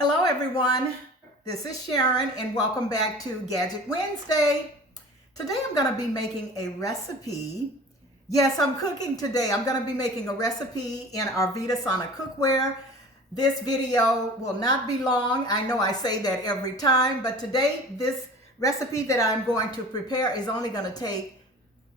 Hello everyone, this is Sharon and welcome back to Gadget Wednesday. Today I'm going to be making a recipe. Yes, I'm cooking today. I'm going to be making a recipe in our Vida cookware. This video will not be long. I know I say that every time, but today this recipe that I'm going to prepare is only going to take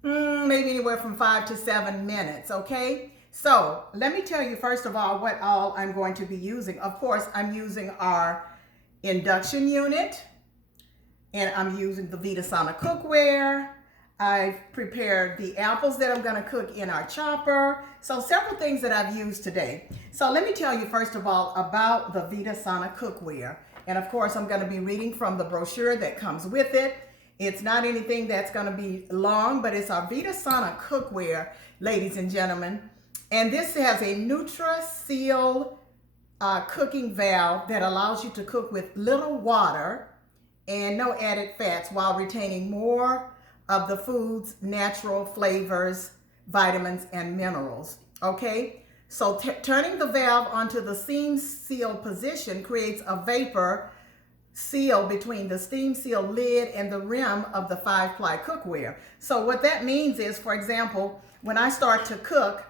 maybe anywhere from 5 to 7 minutes, okay? So let me tell you first of all what all I'm going to be using. Of course, I'm using our induction unit and I'm using the Vida cookware. I've prepared the apples that I'm going to cook in our chopper. So several things that I've used today. So let me tell you first of all about the Vida cookware. And of course, I'm going to be reading from the brochure that comes with it. It's not anything that's going to be long, but it's our Vida cookware, ladies and gentlemen. And this has a NutriSeal cooking valve that allows you to cook with little water and no added fats while retaining more of the food's natural flavors, vitamins, and minerals. Okay, so turning the valve onto the steam seal position creates a vapor seal between the steam seal lid and the rim of the 5-ply cookware. So what that means is, for example, when I start to cook,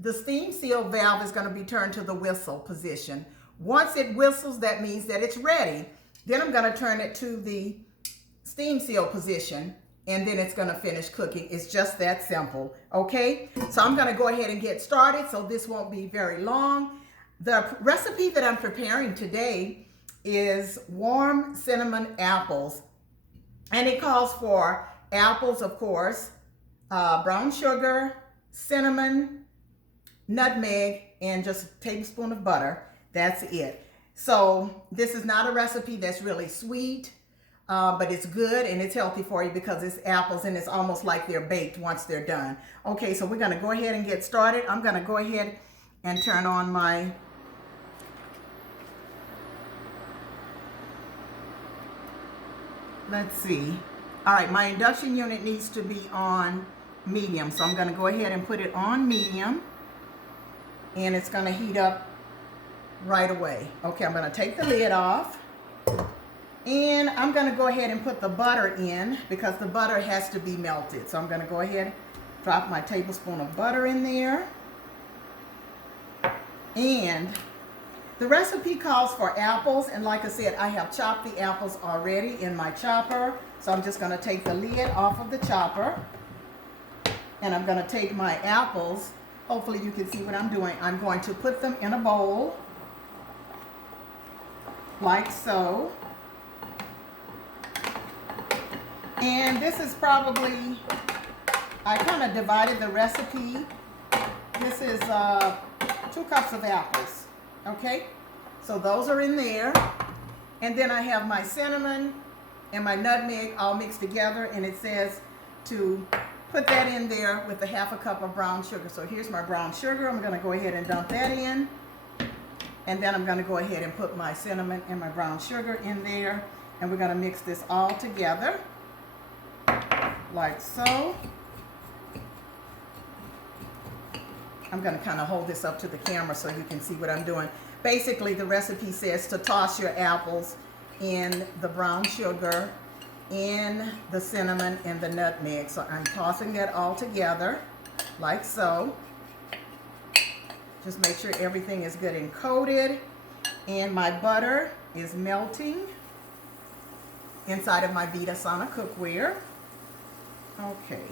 the steam seal valve is going to be turned to the whistle position. Once it whistles, that means that it's ready. Then I'm going to turn it to the steam seal position, and then it's going to finish cooking. It's just that simple, okay? So I'm going to go ahead and get started, so this won't be very long. The recipe that I'm preparing today is warm cinnamon apples, and it calls for apples, of course, brown sugar, cinnamon, nutmeg, and just a tablespoon of butter. That's it. So this is not a recipe that's really sweet, but it's good and it's healthy for you because it's apples and it's almost like they're baked once they're done. Okay, so we're going to go ahead and get started. I'm going to go ahead and turn on my let's see. All right, my induction unit needs to be on medium, so I'm going to go ahead and put it on medium. And it's going to heat up right away. Okay, I'm going to take the lid off. And I'm going to go ahead and put the butter in because the butter has to be melted. So I'm going to go ahead, drop my tablespoon of butter in there. And the recipe calls for apples. And like I said, I have chopped the apples already in my chopper. So I'm just going to take the lid off of the chopper. And I'm going to take my apples. Hopefully you can see what I'm doing. I'm going to put them in a bowl, like so. And this is probably, I kind of divided the recipe. This is 2 cups of apples, okay? So those are in there. And then I have my cinnamon and my nutmeg all mixed together, and it says to put that in there with a 1/2 cup of brown sugar. So here's my brown sugar. I'm going to go ahead and dump that in. And then I'm going to go ahead and put my cinnamon and my brown sugar in there. And we're going to mix this all together, like so. I'm going to kind of hold this up to the camera so you can see what I'm doing. Basically, the recipe says to toss your apples in the brown sugar, in the cinnamon, and the nutmeg. So I'm tossing that all together like so. Just make sure everything is good and coated. And my butter is melting inside of my Vida cookware. Okay.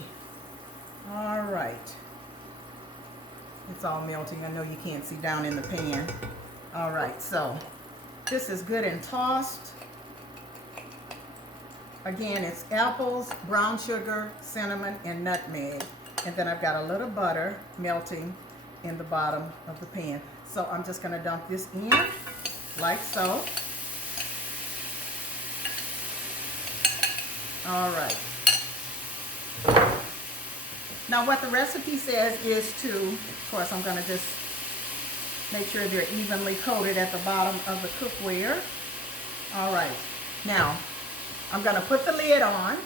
All right. It's all melting. I know you can't see down in the pan. All right. So this is good and tossed. Again, it's apples, brown sugar, cinnamon, and nutmeg. And then I've got a little butter melting in the bottom of the pan. So I'm just going to dump this in like so. All right. Now what the recipe says is to, of course, I'm going to just make sure they're evenly coated at the bottom of the cookware. All right. Now, I'm going to put the lid on,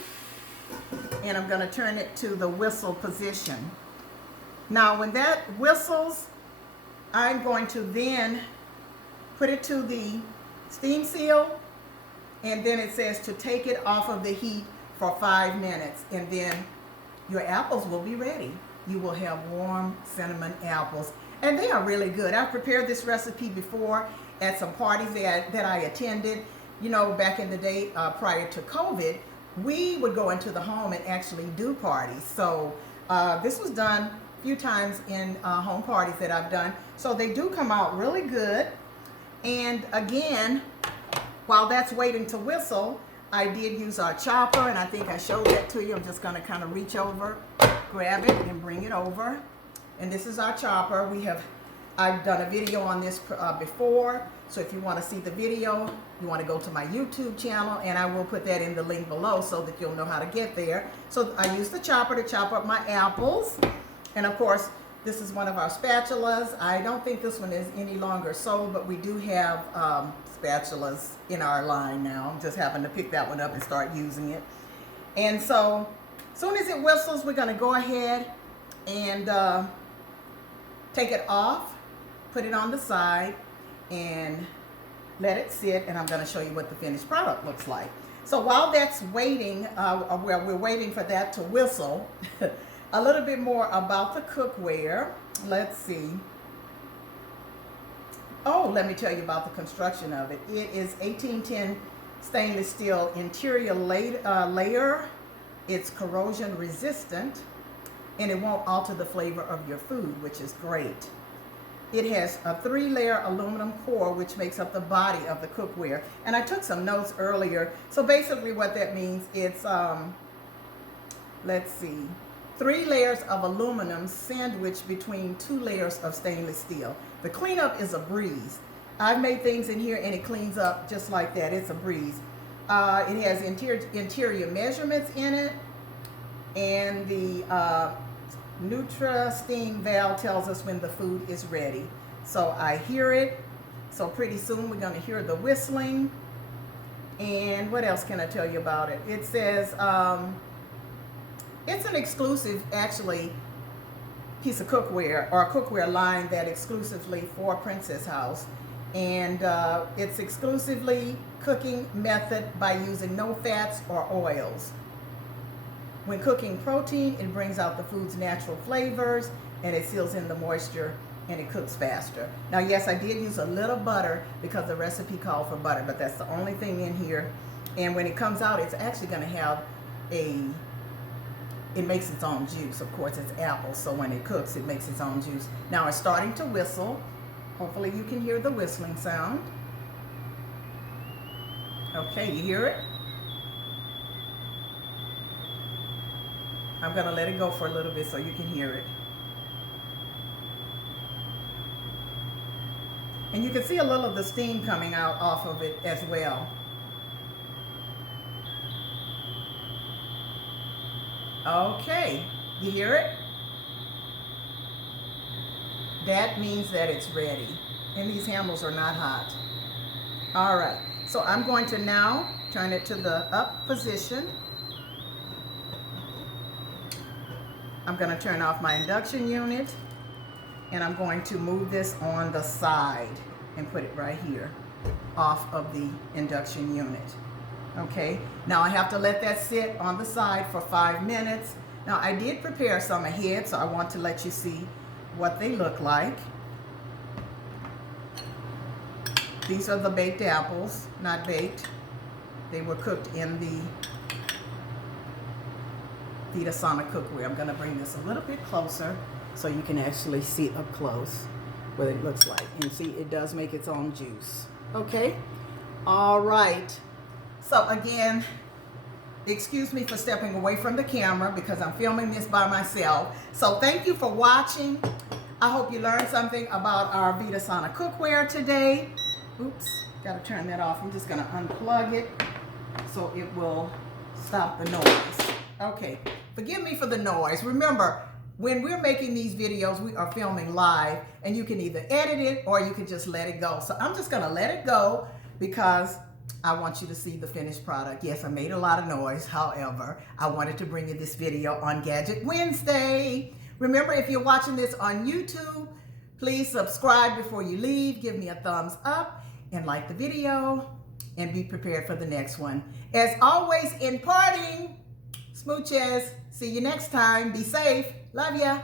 and I'm going to turn it to the whistle position. Now, when that whistles, I'm going to then put it to the steam seal, and then it says to take it off of the heat for 5 minutes, and then your apples will be ready. You will have warm cinnamon apples, and they are really good. I've prepared this recipe before at some parties that I attended. You know, back in the day prior to COVID, we would go into the home and actually do parties. So this was done a few times in home parties that I've done. So they do come out really good. And again, while that's waiting to whistle, I did use our chopper, and I think I showed that to you. I'm just gonna kind of reach over, grab it, and bring it over. And this is our chopper. I've done a video on this before, so if you want to see the video, you want to go to my YouTube channel, and I will put that in the link below so that you'll know how to get there. So I use the chopper to chop up my apples, and of course, this is one of our spatulas. I don't think this one is any longer sold, but we do have spatulas in our line now. I'm just having to pick that one up and start using it. And so, as soon as it whistles, we're going to go ahead and take it off, put it on the side, and let it sit, and I'm going to show you what the finished product looks like. So while that's waiting, we're waiting for that to whistle, a little bit more about the cookware. Let's see. Oh, let me tell you about the construction of it. It is 1810 stainless steel interior layer. It's corrosion resistant, and it won't alter the flavor of your food, which is great. It has a 3-layer aluminum core, which makes up the body of the cookware. And I took some notes earlier. So basically what that means, it's, let's see, 3 layers of aluminum sandwiched between 2 layers of stainless steel. The cleanup is a breeze. I've made things in here and it cleans up just like that. It's a breeze. It has interior measurements in it, and the Steam valve tells us when the food is ready. So I hear it. So pretty soon we're going to hear the whistling. And what else can I tell you about it? It says it's an exclusive, actually, piece of cookware, or a cookware line that exclusively for Princess House. And it's exclusively cooking method by using no fats or oils. When cooking protein, it brings out the food's natural flavors, and it seals in the moisture, and it cooks faster. Now, yes, I did use a little butter because the recipe called for butter, but that's the only thing in here. And when it comes out, it's actually going to have it makes its own juice. Of course, it's apple, so when it cooks, it makes its own juice. Now, it's starting to whistle. Hopefully, you can hear the whistling sound. Okay, you hear it? I'm going to let it go for a little bit so you can hear it. And you can see a little of the steam coming out off of it as well. Okay, you hear it? That means that it's ready. And these handles are not hot. All right, so I'm going to now turn it to the up position. I'm going to turn off my induction unit, and I'm going to move this on the side and put it right here off of the induction unit. Okay, now I have to let that sit on the side for 5 minutes. Now I did prepare some ahead, so I want to let you see what they look like. These are the baked apples, not baked. They were cooked in the Vida cookware. I'm going to bring this a little bit closer so you can actually see up close what it looks like. And see, it does make its own juice. Okay? All right. So again, excuse me for stepping away from the camera because I'm filming this by myself. So thank you for watching. I hope you learned something about our Vida cookware today. Oops, got to turn that off. I'm just going to unplug it so it will stop the noise. Okay, forgive me for the noise. Remember, when we're making these videos, we are filming live, and you can either edit it or you can just let it go. So I'm just going to let it go because I want you to see the finished product. Yes, I made a lot of noise. However, I wanted to bring you this video on Gadget Wednesday. Remember, if you're watching this on YouTube, please subscribe before you leave. Give me a thumbs up. and like the video and be prepared for the next one. As always, in parting, smooches. See you next time. Be safe. Love ya.